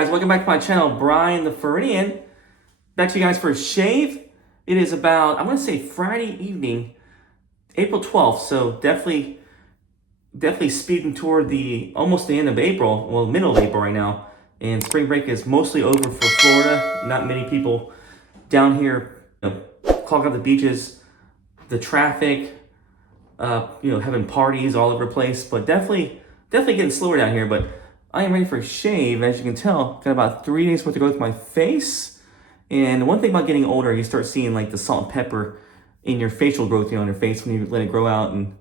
guys, welcome back to my channel, Brian the Floridian. Back to you guys for a shave. It is about, I'm going to say Friday evening, April 12th, so definitely speeding toward almost the end of April, well, middle of April right now. And spring break is mostly over for Florida. Not many people down here clog up the beaches, the traffic, having parties all over the place, but definitely getting slower down here. But I am ready for a shave. As you can tell, got about 3 days worth to go with my face. And one thing about getting older, you start seeing like the salt and pepper in your facial growth, on your face when you let it grow out, and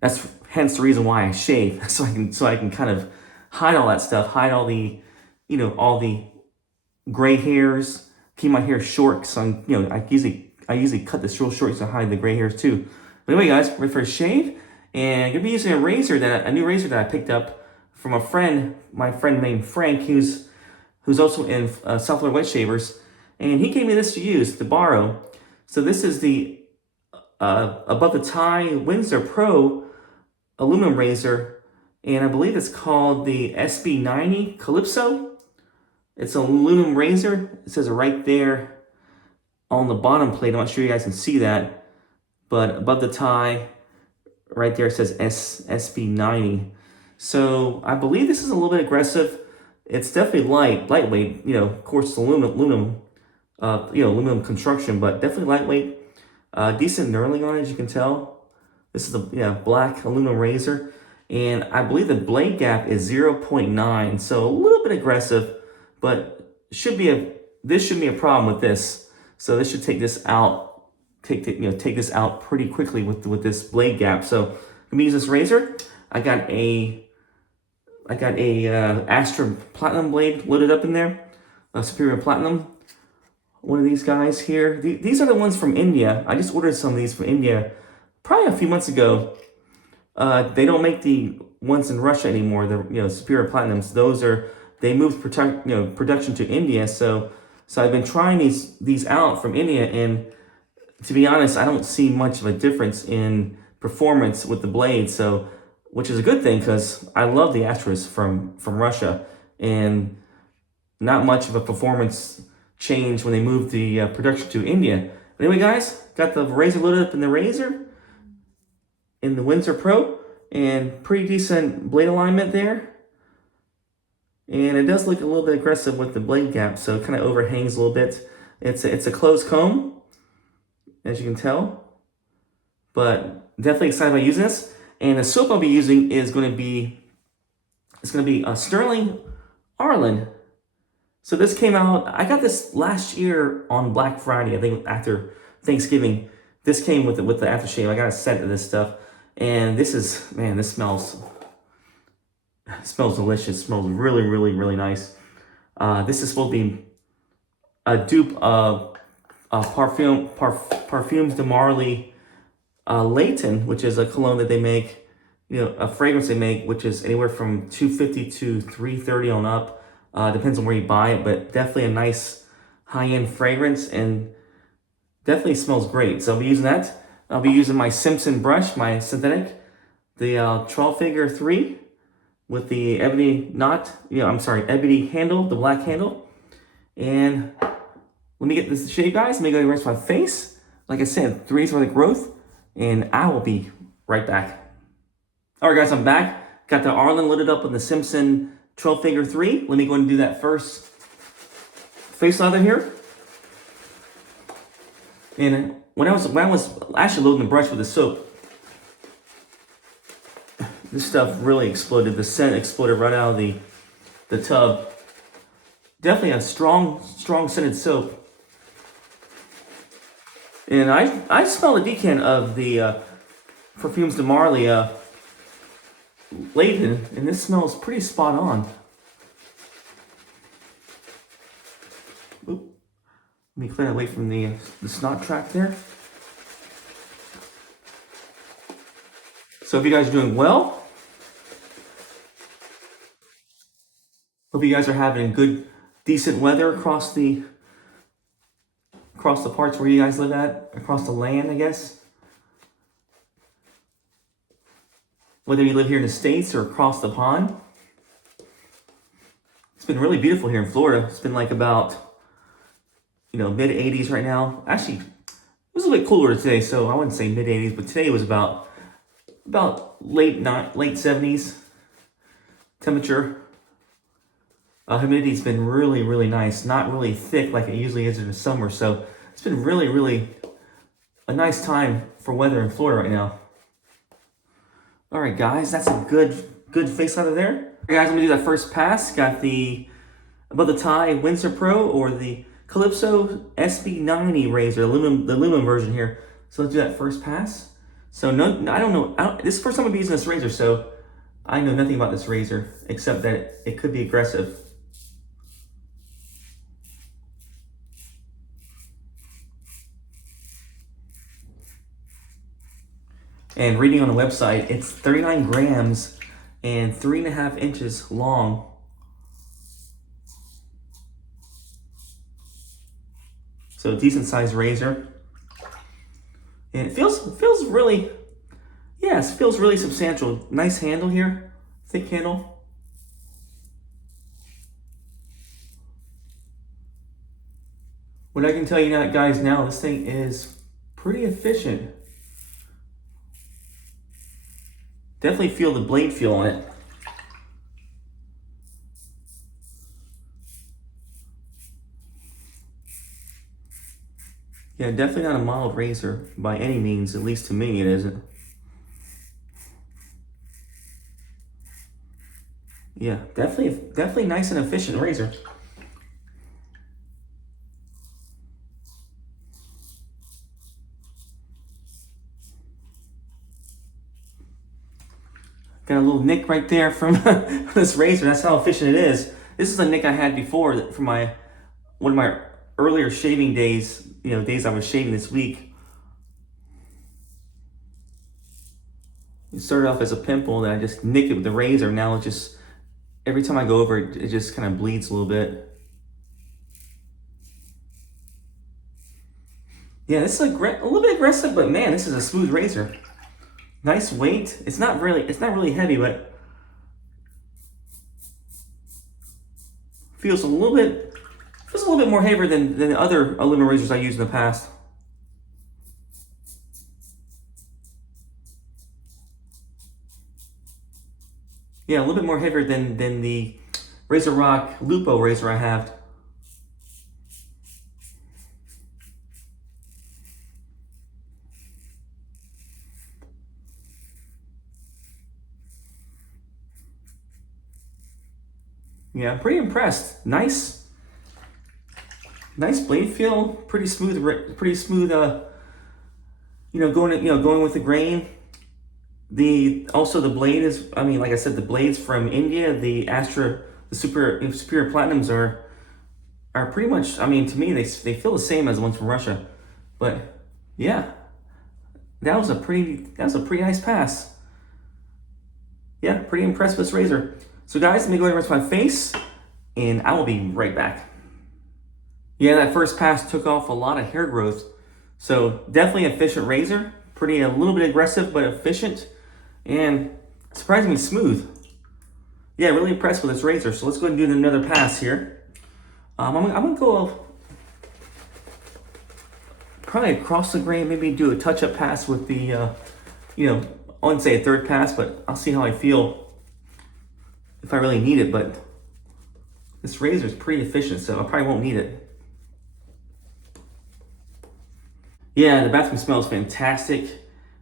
that's hence the reason why I shave, so I can kind of hide all that stuff, hide all the, all the gray hairs, keep my hair short. So I usually cut this real short to hide the gray hairs too. But anyway, guys, ready for a shave, and I'm gonna be using a new razor that I picked up from a friend, my friend named Frank, who's also in South Florida Wet Shavers, and he gave me this to use, to borrow. So this is the above the tie Windsor Pro aluminum razor, and I believe it's called the SB90 Calypso. It's an aluminum razor. It says it right there on the bottom plate. I'm not sure you guys can see that, but above the tie, right there, it says SB90. So I believe this is a little bit aggressive. It's definitely lightweight. Of course, it's aluminum construction, but definitely lightweight. Decent knurling on it, as you can tell. This is the black aluminum razor, and I believe the blade gap is 0.9, so a little bit aggressive, but this shouldn't be a problem with this. So this should take this out, take this out pretty quickly with this blade gap. So I'm gonna use this razor. I got a Astra Platinum Blade loaded up in there, a Superior Platinum. One of these guys here. These are the ones from India. I just ordered some of these from India probably a few months ago. They don't make the ones in Russia anymore. The Superior Platinums. They moved production to India. So I've been trying these out from India, and to be honest, I don't see much of a difference in performance with the blade. So, which is a good thing, because I love the Astras from Russia, and not much of a performance change when they moved the production to India. But anyway, guys, got the razor loaded up in the razor, in the Windsor Pro, and pretty decent blade alignment there. And it does look a little bit aggressive with the blade gap, so it kind of overhangs a little bit. It's a closed comb, as you can tell, but definitely excited about using this. And the soap I'll be using is going to be a Stirling Arlen. So this came out, I got this last year on Black Friday, I think after Thanksgiving. This came with the aftershave. I got a set of this stuff, and this smells delicious. It smells really, really, really nice. This is supposed to be a dupe of Parfums de Marly Layton, which is a cologne that they make, a fragrance they make, which is anywhere from $250 to $330 on up. Depends on where you buy it, but definitely a nice high-end fragrance, and definitely smells great. So I'll be using that. I'll be using my Simpson brush, my synthetic, the Trafalger 3 with the ebony ebony handle, the black handle. And let me get this shave, guys. Let me go and rinse my face. Like I said, 3 days worth of growth, and I will be right back. All right, guys, I'm back. Got the Arlen loaded up on the Simpson Trafalger 3. Let me go and do that first face lather here. And when I was actually loading the brush with the soap, this stuff really exploded. The scent exploded right out of the tub. Definitely a strong scented soap. And I smell the decant of the Parfums de Marly Layton, and this smells pretty spot on. Oop. Let me clear that away from the snot track there. So if you guys are doing well, hope you guys are having good, decent weather across the parts where you guys live at, across the land, I guess. Whether you live here in the States or across the pond. been really beautiful here in Florida. It's been like about, mid 80s right now. Actually, it was a bit cooler today, so I wouldn't say mid 80s, but today was about late 70s temperature. Humidity's been really, really nice. Not really thick like it usually is in the summer, so it's been really, really a nice time for weather in Florida right now. All right, guys, that's a good face lather there. All right, guys, I'm gonna do that first pass. Got the above the tie Windsor Pro or the Calypso SB90 razor, the aluminum version here. So let's do that first pass. So I don't know. This is the first time I'm using this razor, so I know nothing about this razor except that it could be aggressive. And reading on the website, it's 39 grams and 3.5 inches long. So a decent sized razor. And it feels really, yes, it feels really substantial. Nice handle here, thick handle. What I can tell you now, guys, this thing is pretty efficient. Definitely feel the blade feel on it. Yeah, definitely not a mild razor by any means, at least to me it isn't. Yeah, definitely nice and efficient razor. Got a little nick right there from this razor. That's how efficient it is. This is a nick I had before from one of my earlier shaving days, days I was shaving this week. It started off as a pimple, then I just nicked it with the razor. Now it just, every time I go over it, it just kind of bleeds a little bit. Yeah, this is a little bit aggressive, but man, this is a smooth razor. Nice weight. It's not really heavy, but feels a little bit more heavier than the other aluminum razors I used in the past. Yeah, a little bit more heavier than the Razor Rock Lupo razor I have. Yeah, I'm pretty impressed. Nice blade feel, pretty smooth. Going with the grain. Also the blade is, like I said, the blades from India, the Astra, the Superior Platinums are pretty much. To me, they feel the same as the ones from Russia. But yeah, that was a pretty nice pass. Yeah, pretty impressed with this razor. So guys, let me go ahead and rinse my face, and I will be right back. Yeah, that first pass took off a lot of hair growth. So definitely an efficient razor. A little bit aggressive, but efficient, and surprisingly smooth. Yeah, really impressed with this razor. So let's go ahead and do another pass here. I'm gonna go probably across the grain, maybe do a touch-up pass with the, I wouldn't say a third pass, but I'll see how I feel if I really need it. But this razor is pretty efficient, so I probably won't need it. Yeah, the bathroom smells fantastic.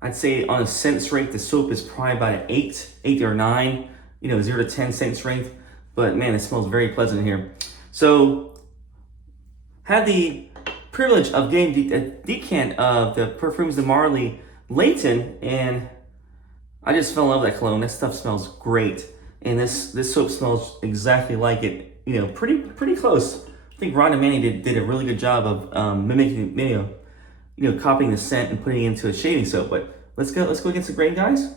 I'd say on a scent rate, the soap is probably about an 8 or 9, 0 to 10 scent strength. But man, it smells very pleasant here. So, had the privilege of getting a decant of the Parfums de Marly Layton, and I just fell in love with that cologne. That stuff smells great, and this soap smells exactly like it. Pretty close. I think Ron and Manny did a really good job of mimicking, copying the scent and putting it into a shaving soap. But let's go against the grain, guys.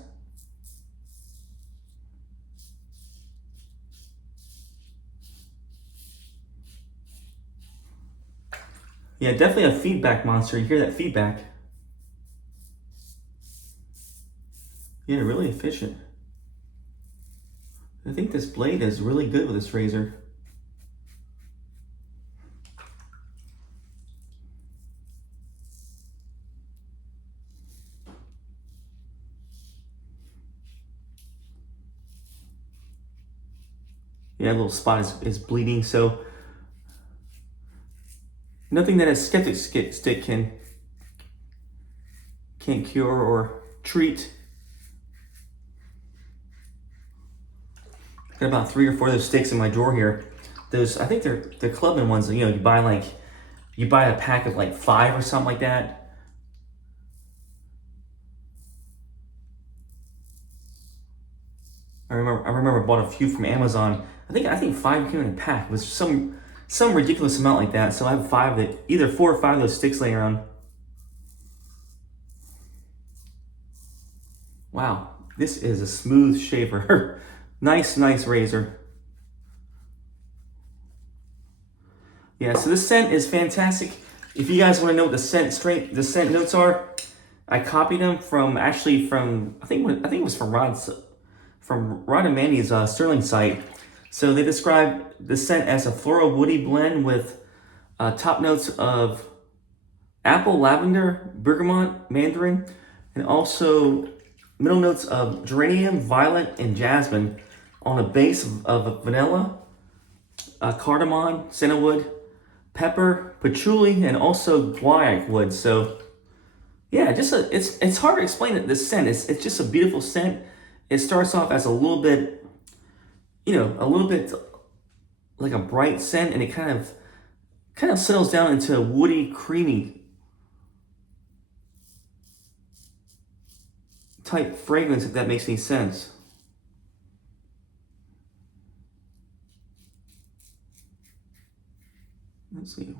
Yeah, definitely a feedback monster. You hear that feedback? Yeah, really efficient. I think this blade is really good with this razor. Yeah, a little spot is bleeding, so nothing that a skeptic stick can cure or treat. Got about 3 or 4 of those sticks in my drawer here. Those, I think they're Clubman ones. You know, you buy a pack of like 5 or something like that. I remember I bought a few from Amazon. I think 5 came in a pack. It was some ridiculous amount like that. So I have 5 that, either 4 or 5 of those sticks laying around. Wow, this is a smooth shaver. Nice razor. Yeah, so this scent is fantastic. If you guys want to know what the scent notes are, I copied them from I think it was from Rod and Mandy's Stirling site. So they describe the scent as a floral woody blend with top notes of apple, lavender, bergamot, mandarin, and also middle notes of geranium, violet, and jasmine on a base of vanilla, cardamom, sandalwood, pepper, patchouli, and also guaiac wood. So yeah, it's hard to explain it. This scent, it's just a beautiful scent. It starts off as a little bit, a little bit like a bright scent, and it kind of settles down into a woody, creamy type fragrance, if that makes any sense. Let's see.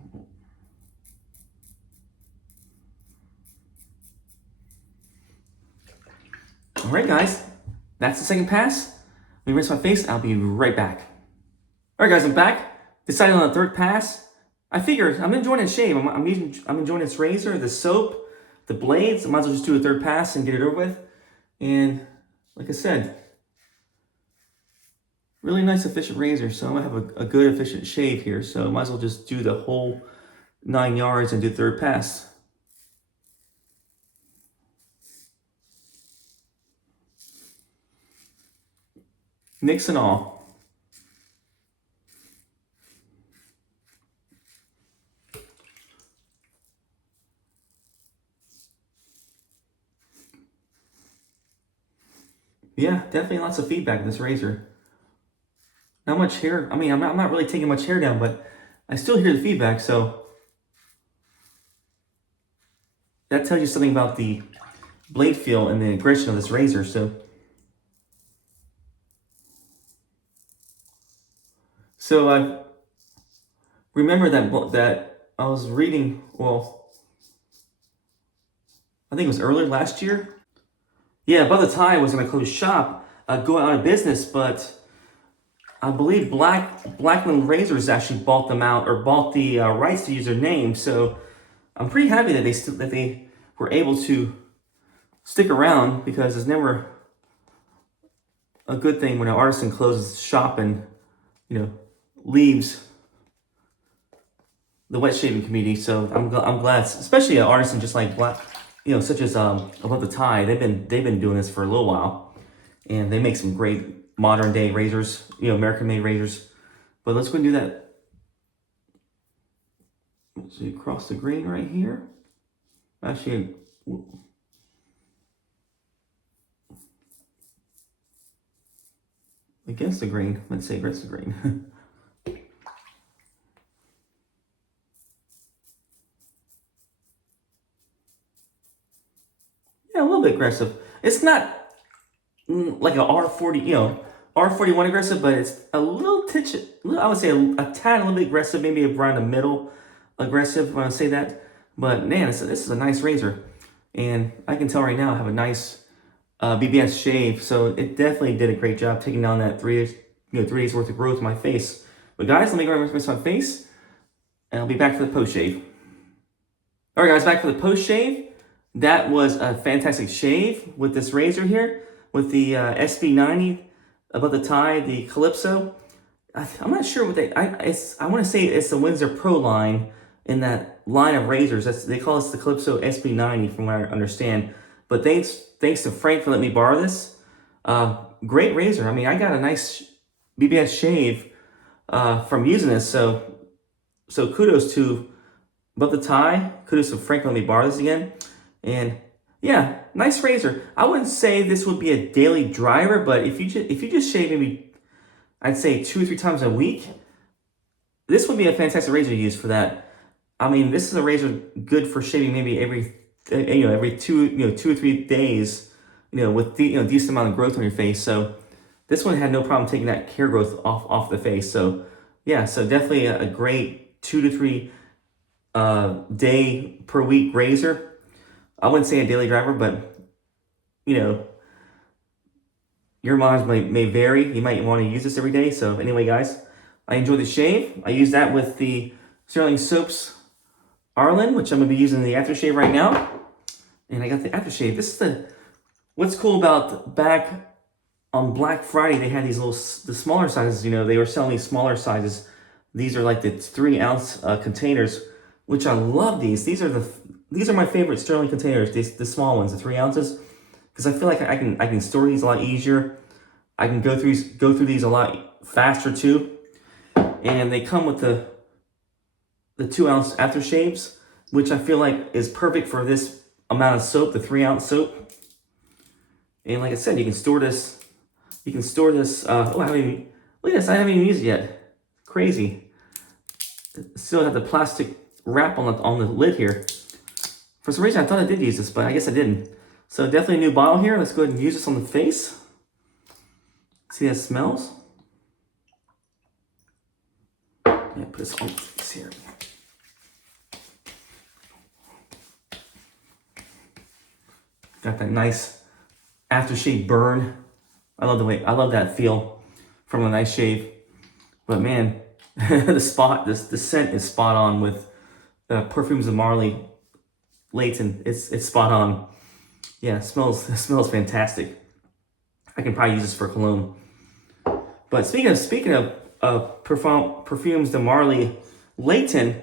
All right, guys, that's the second pass. Let me rinse my face. I'll be right back. All right, guys, I'm back. Decided on the third pass. I figured I'm enjoying the shave. I'm enjoying this razor, the soap, the blades. I might as well just do a third pass and get it over with. And like I said, really nice, efficient razor. So I'm gonna have a good, efficient shave here. So I might as well just do the whole 9 yards and do third pass. Nicks and all. Yeah, definitely lots of feedback with this razor. Not much hair. I mean, I'm not really taking much hair down, but I still hear the feedback, so that tells you something about the blade feel and the aggression of this razor. So I remember that I was reading, well, I think it was earlier last year. Yeah, Above the Tide was going to close shop, going out of business, but I believe Blackland Razors actually bought them out, or bought the rights to use their name. So I'm pretty happy that they were able to stick around, because it's never a good thing when an artisan closes shop and leaves the wet shaving community. So I'm glad, especially an artisan just like such as Above the Tide. They've been doing this for a little while, and they make some great modern day razors, American made razors. But let's go and do that. Let's see, across the grain right here. Actually, against the grain. Let's say against the grain. Yeah, a little bit aggressive. It's not like a R40, R41 aggressive, but it's a little titch. I would say a tad, a little bit aggressive, maybe around the middle aggressive when I say that. But man, this is a nice razor, and I can tell right now I have a nice BBS shave. So it definitely did a great job taking down that 3 days worth of growth in my face. But guys, let me go ahead and rinse my face, and I'll be back for the post shave. All right, guys, back for the post shave. That was a fantastic shave with this razor here, with the SB90 Above the Tide, the Calypso. I'm not sure what I want to say it's the Windsor Pro line in that line of razors. They call this the Calypso SB90 from what I understand. But thanks to Frank for letting me borrow this. Great razor. I mean, I got a nice BBS shave from using this. So kudos to Above the Tie. Kudos to Frank let me borrow this again. And yeah, nice razor. I wouldn't say this would be a daily driver, but if you just shave maybe, I'd say 2 or 3 times a week, this would be a fantastic razor to use for that. I mean, this is a razor good for shaving maybe every 2 or 3 days, with decent amount of growth on your face. So this one had no problem taking that hair growth off the face. So yeah, so definitely a great 2 to 3 day per week razor. I wouldn't say a daily driver, but your mileage may vary. You might want to use this every day. So anyway, guys, I enjoy the shave. I use that with the Stirling Soaps Arlen, which I'm going to be using the Aftershave right now. And I got the Aftershave. This is what's cool about back on Black Friday, they had these the smaller sizes. They were selling these smaller sizes. These are like the 3-ounce containers, which I love these. These are my favorite Stirling containers, the small ones, the 3 ounces, because I feel like I can store these a lot easier. I can go through these a lot faster too. And they come with the 2-ounce aftershaves, which I feel like is perfect for this amount of soap, the 3-ounce soap. And like I said, you can store this. Oh, look at this, I haven't even used it yet. Crazy. Still have the plastic wrap on the lid here. For some reason, I thought I did use this, but I guess I didn't. So definitely a new bottle here. Let's go ahead and use this on the face. See how it smells? Yeah, put this on the face here. Got that nice aftershave burn. I love that feel from a nice shave. But man, the scent is spot on with Perfumes of Marley Layton. It's spot on. Yeah, it smells fantastic. I can probably use this for cologne. But speaking of Perfumes de Marley Layton,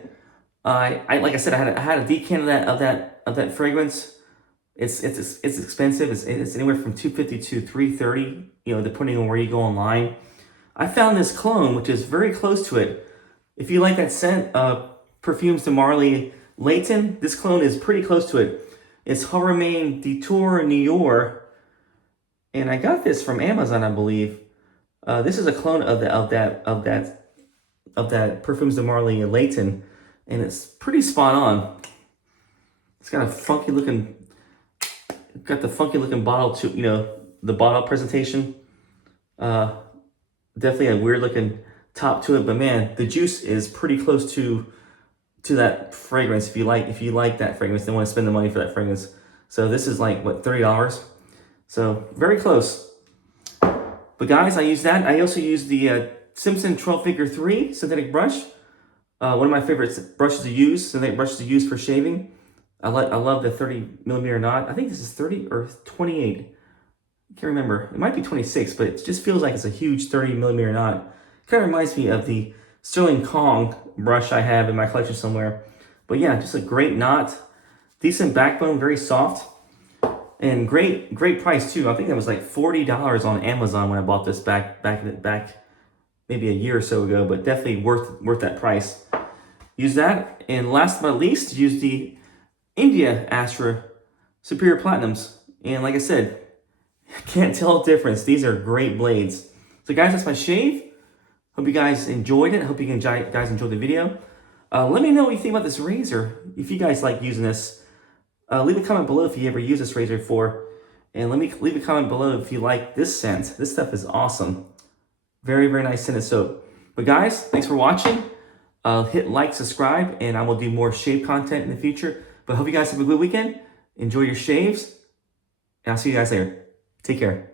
I like I said, I had a decant of that fragrance. It's expensive. It's anywhere from $250 to $330, depending on where you go online. I found this clone, which is very close to it. If you like that scent, Perfumes de Marley Layton, this clone is pretty close to it. It's Haramain Detour Nior, and I got this from Amazon, I believe. This is a clone of that Perfumes de Marley Layton, and it's pretty spot on. It's got the funky looking bottle too. The bottle presentation. Definitely a weird looking top to it, but man, the juice is pretty close to that fragrance. If you like that fragrance, they want to spend the money for that fragrance. So this is like what, $30. So very close. But guys, I use that. I also use the Simpson Trafalger 3 synthetic brush. One of my favorite synthetic brushes to use for shaving. I love the 30mm knot. I think this is 30 or 28. I can't remember. It might be 26, but it just feels like it's a huge 30mm knot. Kind of reminds me of the Stirling Kong brush I have in my collection somewhere. But yeah, just a great knot. Decent backbone, very soft. And great price too. I think that was like $40 on Amazon when I bought this back maybe a year or so ago, but definitely worth that price. Use that. And last but not least, use the India Astra Superior Platinums. And like I said, can't tell the difference. These are great blades. So guys, that's my shave. Hope you guys enjoyed it. Hope you guys enjoyed the video. Let me know what you think about this razor. If you guys like using this, leave a comment below if you ever use this razor before. And leave a comment below if you like this scent. This stuff is awesome. Very, very nice scented soap. But guys, thanks for watching. Hit like, subscribe, and I will do more shave content in the future. But hope you guys have a good weekend. Enjoy your shaves. And I'll see you guys later. Take care.